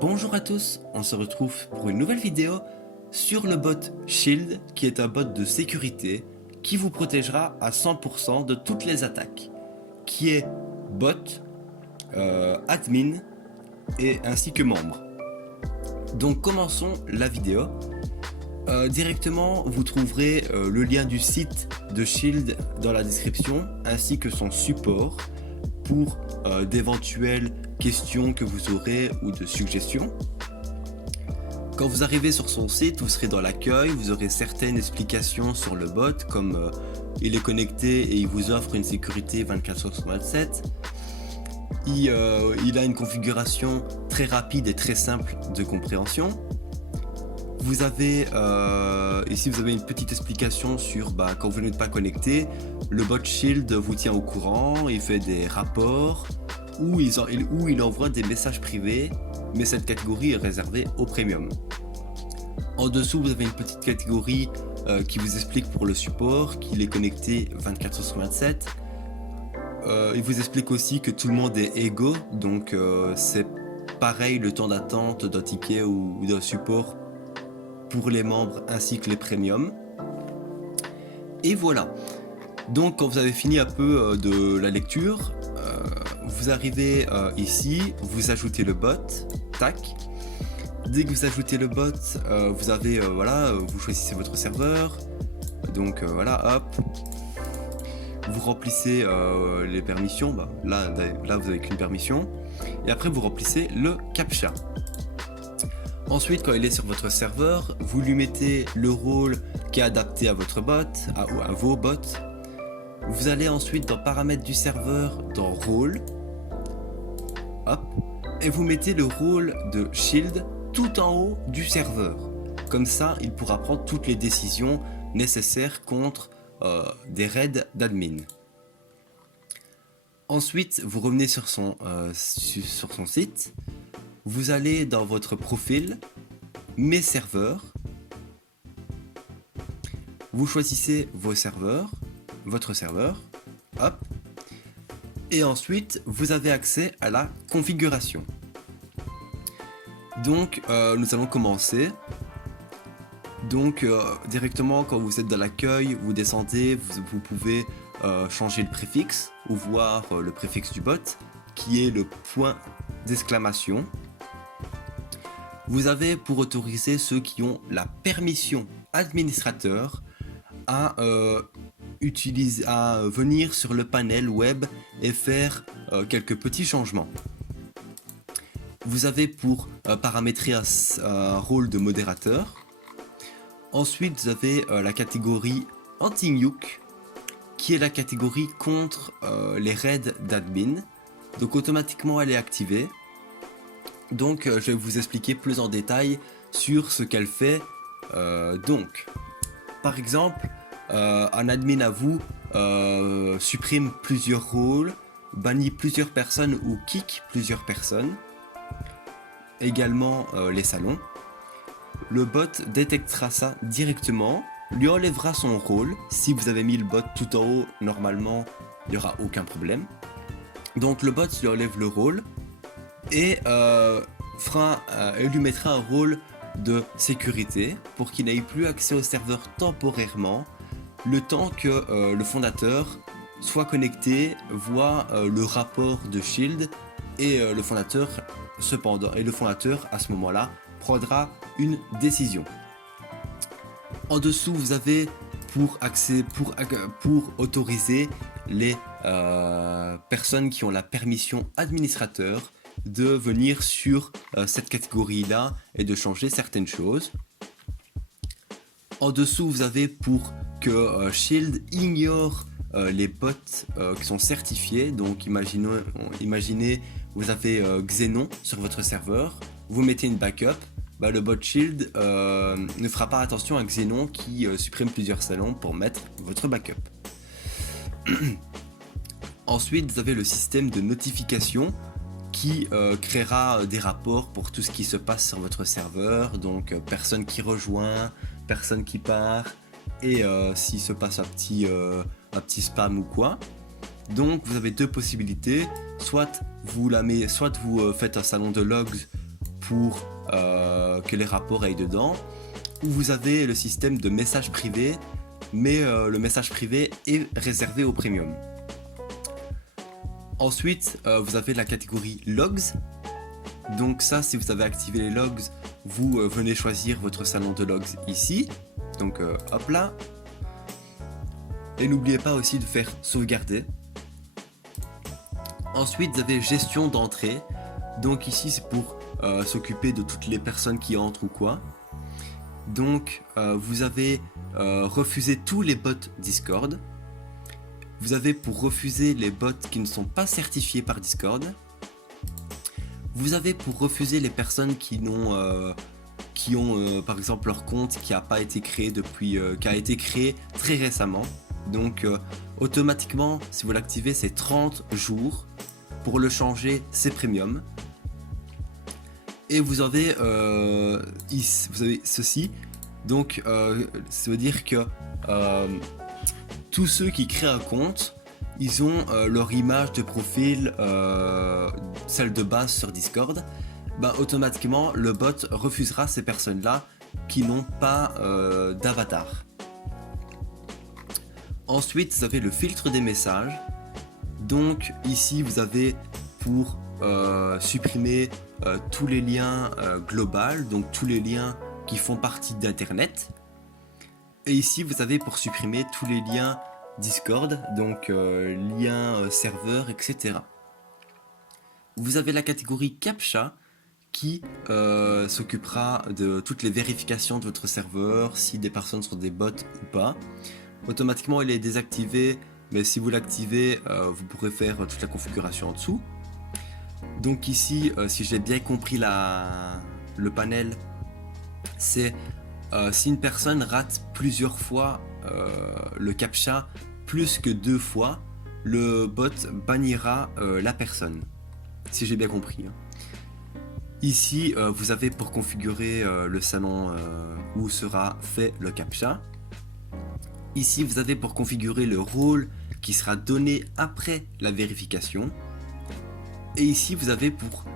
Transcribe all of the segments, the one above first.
Bonjour à tous, on se retrouve pour une nouvelle vidéo sur le bot Shield qui est un bot de sécurité qui vous protégera à 100% de toutes les attaques, qui est bot, admin et ainsi que membre. Donc commençons la vidéo. Directement vous trouverez le lien du site de Shield dans la description ainsi que son support pour d'éventuelles questions que vous aurez ou de suggestions. Quand vous arrivez sur son site, vous serez dans l'accueil, vous aurez certaines explications sur le bot comme il est connecté et il vous offre une sécurité 24/27. Il a une configuration très rapide et très simple de compréhension. Vous avez ici vous avez une petite explication sur quand vous n'êtes pas connecté, le bot Shield vous tient au courant, il fait des rapports où il envoie des messages privés, mais cette catégorie est réservée au premium. En dessous vous avez une petite catégorie qui vous explique pour le support qu'il est connecté 24/27. Il vous explique aussi que tout le monde est égaux, donc c'est pareil le temps d'attente d'un ticket ou d'un support pour les membres ainsi que les premiums. Et voilà, donc quand vous avez fini un peu de la lecture, vous arrivez ici, vous ajoutez le bot, tac. Dès que vous ajoutez le bot, vous avez vous choisissez votre serveur, donc voilà, hop, vous remplissez les permissions, là vous avez qu'une permission, et après vous remplissez le captcha. Ensuite, quand il est sur votre serveur, vous lui mettez le rôle qui est adapté à votre bot, à vos bots. Vous allez ensuite dans paramètres du serveur, dans rôle, hop, et vous mettez le rôle de Shield tout en haut du serveur. Comme ça, il pourra prendre toutes les décisions nécessaires contre des raids d'admin. Ensuite, vous revenez sur son site. Vous allez dans votre profil, mes serveurs, vous choisissez vos serveurs, votre serveur, hop, et ensuite vous avez accès à la configuration. Donc nous allons commencer. Donc directement quand vous êtes dans l'accueil, vous descendez, vous pouvez changer le préfixe ou voir le préfixe du bot qui est le point d'exclamation. Vous avez pour autoriser ceux qui ont la permission administrateur à venir sur le panel web et faire quelques petits changements. Vous avez pour paramétrer un rôle de modérateur. Ensuite vous avez la catégorie anti-nuke qui est la catégorie contre les raids d'admin. Donc automatiquement elle est activée. Donc je vais vous expliquer plus en détail sur ce qu'elle fait. Donc, par exemple, un admin à vous supprime plusieurs rôles, bannit plusieurs personnes ou kick plusieurs personnes. Également les salons. Le bot détectera ça directement, lui enlèvera son rôle. Si vous avez mis le bot tout en haut, normalement, il n'y aura aucun problème. Donc le bot lui enlève le rôle. Et lui mettra un rôle de sécurité pour qu'il n'ait plus accès au serveur temporairement, le temps que le fondateur soit connecté, voit le rapport de Shield et le fondateur à ce moment-là prendra une décision. En dessous vous avez pour autoriser les personnes qui ont la permission administrateur de venir sur cette catégorie là et de changer certaines choses. En dessous vous avez pour que Shield ignore les bots qui sont certifiés. Donc imaginez vous avez Xenon sur votre serveur, vous mettez une backup, le bot Shield ne fera pas attention à Xenon qui supprime plusieurs salons pour mettre votre backup. Ensuite vous avez le système de notification qui créera des rapports pour tout ce qui se passe sur votre serveur, donc personne qui rejoint, personne qui part, et s'il se passe un petit spam ou quoi. Donc vous avez deux possibilités, soit vous faites un salon de logs pour que les rapports aillent dedans, ou vous avez le système de message privé, mais le message privé est réservé au premium. Ensuite, vous avez la catégorie logs. Donc ça, si vous avez activé les logs, vous venez choisir votre salon de logs ici. Donc hop là. Et n'oubliez pas aussi de faire sauvegarder. Ensuite, vous avez gestion d'entrée. Donc ici, c'est pour s'occuper de toutes les personnes qui entrent ou quoi. Donc vous avez refusé tous les bots Discord. Vous avez pour refuser les bots qui ne sont pas certifiés par Discord. Vous avez pour refuser les personnes qui ont par exemple leur compte qui n'a pas été créé qui a été créé très récemment. Donc automatiquement, si vous l'activez, c'est 30 jours. Pour le changer, c'est premium. Et vous avez ceci. Donc ça veut dire que tous ceux qui créent un compte, ils ont leur image de profil, celle de base sur Discord. Automatiquement, le bot refusera ces personnes-là qui n'ont pas d'avatar. Ensuite, vous avez le filtre des messages. Donc ici, vous avez pour supprimer tous les liens globaux, donc tous les liens qui font partie d'Internet. Et ici, vous avez pour supprimer tous les liens Discord, donc liens serveur, etc. Vous avez la catégorie CAPTCHA qui s'occupera de toutes les vérifications de votre serveur, si des personnes sont des bots ou pas. Automatiquement, il est désactivé, mais si vous l'activez, vous pourrez faire toute la configuration en dessous. Donc ici, si j'ai bien compris le panel, c'est si une personne rate plusieurs fois le CAPTCHA, plus que 2 fois, le bot bannira la personne, si j'ai bien compris. Ici, vous avez pour configurer le salon où sera fait le CAPTCHA. Ici, vous avez pour configurer le rôle qui sera donné après la vérification. Et ici, vous avez pour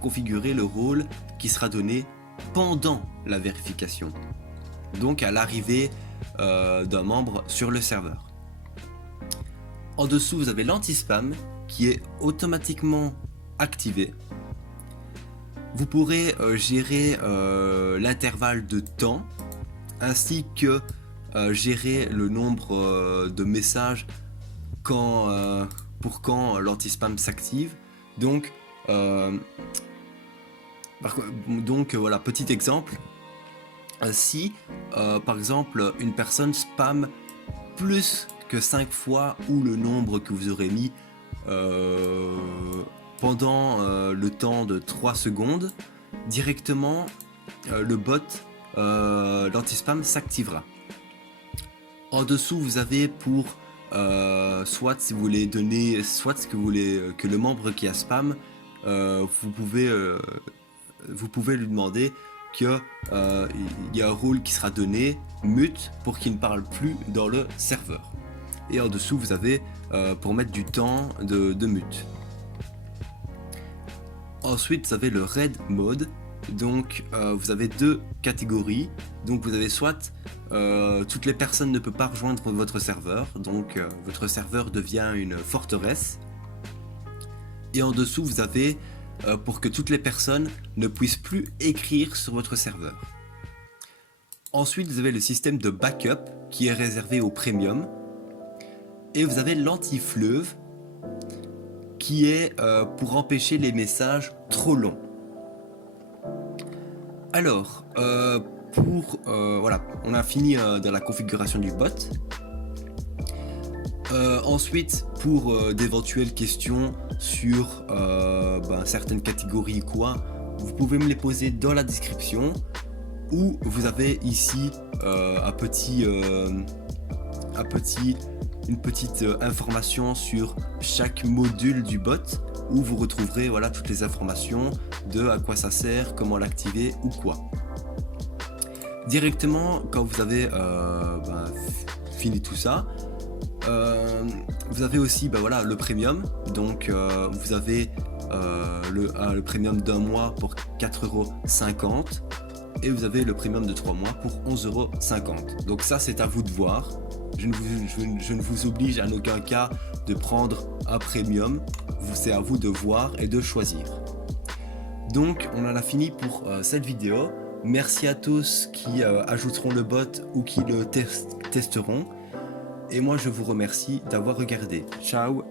configurer le rôle qui sera donné pendant la vérification. Donc à l'arrivée d'un membre sur le serveur. En dessous, vous avez l'anti-spam qui est automatiquement activé. Vous pourrez gérer l'intervalle de temps ainsi que gérer le nombre de messages pour quand l'anti-spam s'active. Donc voilà, petit exemple. Si par exemple une personne spam plus que 5 fois ou le nombre que vous aurez mis pendant le temps de 3 secondes, directement le bot, l'anti-spam s'activera. En dessous, vous avez pour soit si vous voulez donner, soit ce que vous voulez que le membre qui a spam, vous pouvez lui demander qu'il y a un rôle qui sera donné, mute, pour qu'il ne parle plus dans le serveur. Et en dessous, vous avez pour mettre du temps de mute. Ensuite, vous avez le raid mode. Donc vous avez 2 catégories. Donc vous avez soit toutes les personnes ne peuvent pas rejoindre votre serveur, donc votre serveur devient une forteresse. Et en dessous, vous avez pour que toutes les personnes ne puissent plus écrire sur votre serveur. Ensuite, vous avez le système de backup qui est réservé au premium. Et vous avez l'anti-fleuve qui est pour empêcher les messages trop longs. Alors, voilà, on a fini dans la configuration du bot. Ensuite, pour d'éventuelles questions sur certaines catégories ou quoi, vous pouvez me les poser dans la description, ou vous avez ici une petite information sur chaque module du bot, où vous retrouverez voilà, toutes les informations de à quoi ça sert, comment l'activer ou quoi. Directement, quand vous avez fini tout ça, vous avez aussi voilà, le premium. Donc vous avez le premium d'un mois pour 4,50 €. Et vous avez le premium de 3 mois pour 11,50 €. Donc ça, c'est à vous de voir. Je ne vous oblige en aucun cas de prendre un premium. C'est à vous de voir et de choisir. Donc on en a fini pour cette vidéo. Merci à tous qui ajouteront le bot ou qui le testeront. Et moi je vous remercie d'avoir regardé. Ciao!